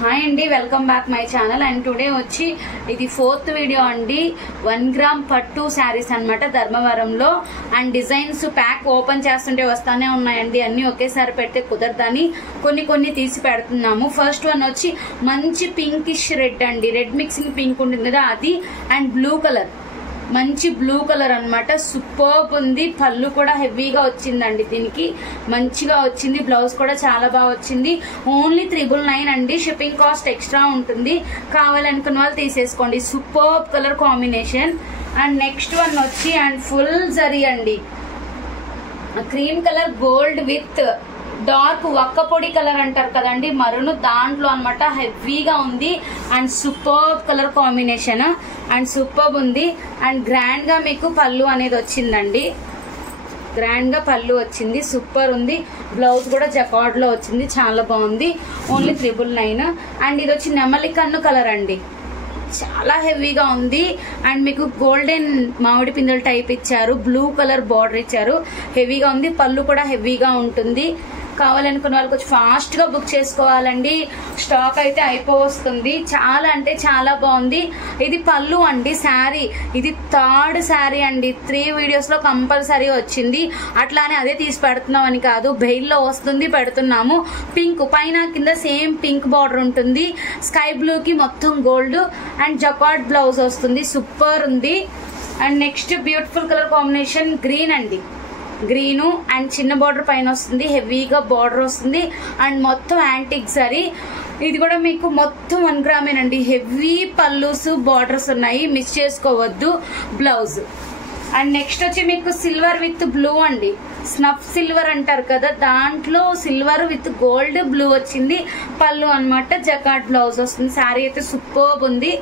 Hi అండి, welcome back my channel. And today వచ్చి ఇది 4th వీడియో అండి. 1 గ్రామ్ పట్టు శారీస్ అన్నమాట ధర్మవరంలో. అండ్ డిజైన్స్ ప్యాక్ ఓపెన్ చేస్తుంటే వస్తానే ఉన్నాయండి. అన్ని ఒకేసారి పెడితే కుదరదని కొన్ని తీసి పెడుతున్నాము. ఫస్ట్ వన్ వచ్చి మంచి పింకిష్ రెడ్ అండి. రెడ్ మిక్సింగ్ పింక్ ఉంటుంది కదా అది. అండ్ బ్లూ కలర్, మంచి బ్లూ కలర్ అన్నమాట. సూపర్బ్ ఉంది. పళ్ళు కూడా హెవీగా వచ్చిందండి. దీనికి మంచిగా వచ్చింది. బ్లౌజ్ కూడా చాలా బాగా వచ్చింది. ఓన్లీ 999 అండి. షిప్పింగ్ కాస్ట్ ఎక్స్ట్రా ఉంటుంది. కావాలనుకున్న వాళ్ళు తీసేసుకోండి. Superb colour combination. And next one వచ్చి అండ్ ఫుల్ జరీ అండి. Cream colour gold with dark వక్క పొడి కలర్ అంటారు కదండి, మరును దాంట్లో అన్నమాట. హెవీగా ఉంది. And superb colour combination. And superb ఉంది. అండ్ గ్రాండ్ గా మీకు పళ్ళు అనేది వచ్చిందండి. గ్రాండ్ గా పళ్ళు వచ్చింది. సూపర్ ఉంది. బ్లౌజ్ కూడా జకార్డ్ లో వచ్చింది. చాలా బాగుంది. ఓన్లీ 999. అండ్ ఇది వచ్చి నెమలి కన్ను కలర్ అండి. చాలా హెవీగా ఉంది. అండ్ మీకు గోల్డెన్ మామిడి పిందెల టైప్ ఇచ్చారు. బ్లూ కలర్ బార్డర్ ఇచ్చారు. హెవీగా ఉంది. పళ్ళు కూడా హెవీగా ఉంటుంది. కావాలనుకున్న వాళ్ళకి వచ్చి ఫాస్ట్ గా బుక్ చేసుకోవాలండి. స్టాక్ అయితే అయిపోవస్తుంది. చాలా అంటే చాలా బాగుంది. ఇది పళ్ళు అండి. శారీ ఇది 3rd శారీ అండి. 3 వీడియోస్ లో కంపల్సరీ వచ్చింది. అట్లానే అదే తీసి పెడుతున్నాం అని కాదు, బెయిల్లో వస్తుంది పెడుతున్నాము. పింక్ పైన కింద సేమ్ పింక్ బార్డర్ ఉంటుంది. స్కై బ్లూ కి మొత్తం గోల్డ్ అండ్ జకార్డ్ బ్లౌజ్ వస్తుంది. సూపర్ ఉంది. And next beautiful colour combination green అండి. గ్రీను అండ్ చిన్న బార్డర్ పైన వస్తుంది. హెవీగా బార్డర్ వస్తుంది. అండ్ మొత్తం యాంటిక్ జరీ. ఇది కూడా మీకు మొత్తం 1 గ్రామేనండి. హెవీ పల్లూస్ బార్డర్స్ ఉన్నాయి, మిస్ చేసుకోవద్దు. బ్లౌజ్ అండ్ నెక్స్ట్ వచ్చి మీకు సిల్వర్ విత్ బ్లూ అండి. స్నఫ్ సిల్వర్ అంటారు కదా, దాంట్లో సిల్వర్ విత్ గోల్డ్ బ్లూ వచ్చింది. పళ్ళు అన్నమాట. జకార్డ్ బ్లౌజ్ వస్తుంది. శారీ అయితే సూపర్బ్ ఉంది.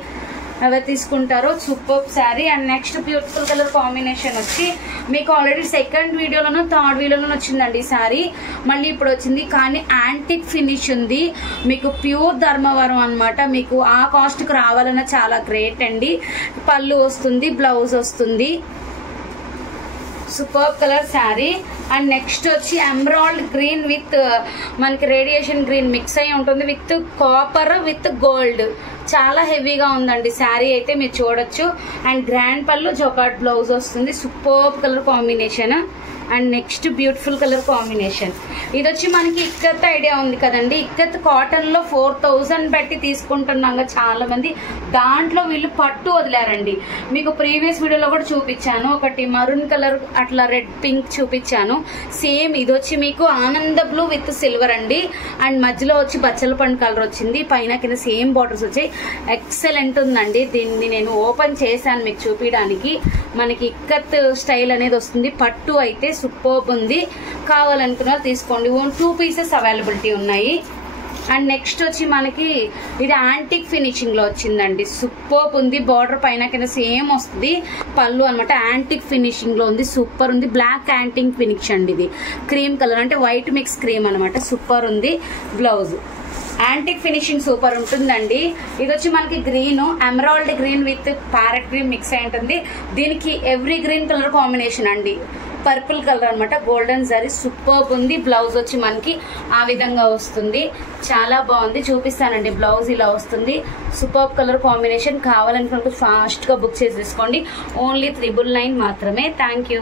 అవి తీసుకుంటారు. Super sari. And next beautiful colour combination వచ్చి మీకు ఆల్రెడీ 2nd వీడియోలోనూ 3rd వీడియోలోనూ వచ్చిందండి ఈ శారీ. మళ్ళీ ఇప్పుడు వచ్చింది. కానీ యాంటిక్ ఫినిష్ ఉంది. మీకు ప్యూర్ ధర్మవరం అన్నమాట. మీకు ఆ కాస్ట్ కు రావాలన్నా చాలా గ్రేట్ అండి. పళ్ళు వస్తుంది, బ్లౌజ్ వస్తుంది. Super colour sari. And next వచ్చి ఎమరాల్డ్ గ్రీన్ విత్ మనకి రేడియేషన్ గ్రీన్ మిక్స్ అయి ఉంటుంది. With copper with gold. చాలా హెవీగా ఉందండి శారీ అయితే మీరు చూడొచ్చు. అండ్ గ్రాండ్ పళ్ళు జకార్డ్ బ్లౌజ్ వస్తుంది. Super colour combination. And next beautiful colour combination. ఇది వచ్చి మనకి ఇక్కత్ ఐడియా ఉంది కదండి. ఇక్కత్ కాటన్ లో 4000 పెట్టి తీసుకుంటున్నాగా చాలా మంది. దాంట్లో వీళ్ళు పట్టు వదిలారండి. మీకు ప్రీవియస్ వీడియోలో కూడా చూపించాను. ఒకటి మరూన్ కలర్ అట్లా రెడ్ పింక్ చూపించాను. సేమ్ ఇది వచ్చి మీకు ఆనంద బ్లూ విత్ సిల్వర్ అండి. అండ్ మధ్యలో వచ్చి బచ్చల పండు కలర్ వచ్చింది. పైన కింద సేమ్ బార్డర్స్ వచ్చాయి. ఎక్సలెంట్ ఉందండి. దీన్ని నేను ఓపెన్ చేశాను మీకు చూపించడానికి. మనకి ఇక్కత్ స్టైల్ అనేది వస్తుంది. పట్టు అయితే సూపర్బ్ ఉంది. కావాలనుకున్న వాళ్ళు తీసుకోండి. 2 పీసెస్ అవైలబిలిటీ ఉన్నాయి. అండ్ నెక్స్ట్ వచ్చి మనకి ఇది యాంటిక్ ఫినిషింగ్ లో వచ్చిందండి. సూపర్బ్ ఉంది. బార్డర్ పైన కింద సేమ్ వస్తుంది. పళ్ళు అనమాట. యాంటిక్ ఫినిషింగ్ లో ఉంది. సూపర్ ఉంది. బ్లాక్ యాంటిక్ ఫినిష్ అండి. ఇది క్రీమ్ కలర్ అంటే వైట్ మిక్స్ క్రీమ్ అనమాట. సూపర్ ఉంది. బ్లౌజ్ యాంటిక్ ఫినిషింగ్ సూపర్ ఉంటుందండి. ఇది వచ్చి మనకి green emerald green with parrot green mix అయి ఉంటుంది. దీనికి ఎవ్రీ గ్రీన్ కలర్ కాంబినేషన్ అండి. పర్పుల్ కలర్ అనమాట. గోల్డెన్ జరీ. సూపర్బ్ ఉంది. బ్లౌజ్ వచ్చి మనకి ఆ విధంగా వస్తుంది. చాలా బాగుంది. చూపిస్తానండి. బ్లౌజ్ ఇలా వస్తుంది. Superb colour combination. కావాలనుకున్నప్పుడు ఫాస్ట్ గా బుక్ చేసి తీసుకోండి. ఓన్లీ 999 మాత్రమే. Thank you.